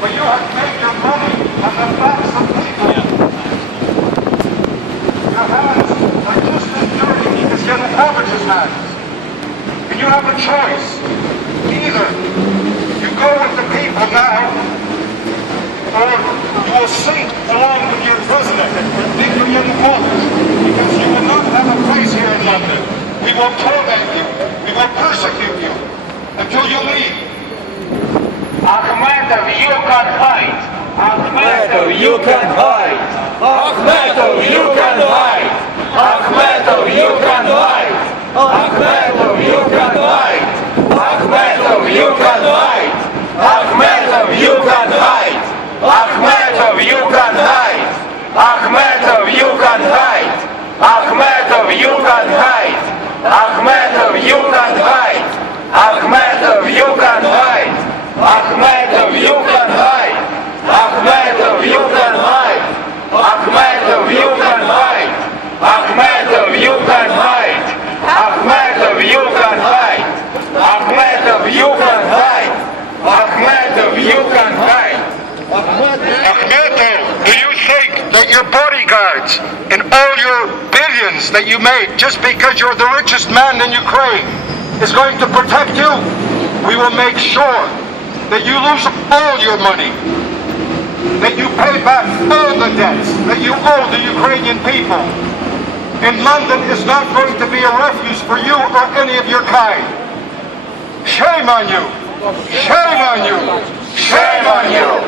But you have made your money on the backs of people. Yeah. Your hands are just as dirty as your average's hands. And you have a choice. Either you go with the people now, or you will sink along with your prisoner, deeply in the water, because you will not have a place here in London. We will torment you. We will persecute you until you leave. Ahmedov, you can hide. Ahmedov, you can hide. Ahmedov, you can hide. Ahmedov, you can hide. Ahmedov, you can hide. Ahmedov, you can hide. Ahmedov, you can hide. Ahmedov, you can hide. Ahmedov, you can hide. Ahmedov, you can hide. Ahmedov, you can hide. You can hide. Akhmetov, do you think that your bodyguards and all your billions that you made just because you're the richest man in Ukraine is going to protect you? We will make sure that you lose all your money, that you pay back all the debts that you owe the Ukrainian people. And London is not going to be a refuge for you or any of your kind. Shame on you! Shame on you! Shame on you!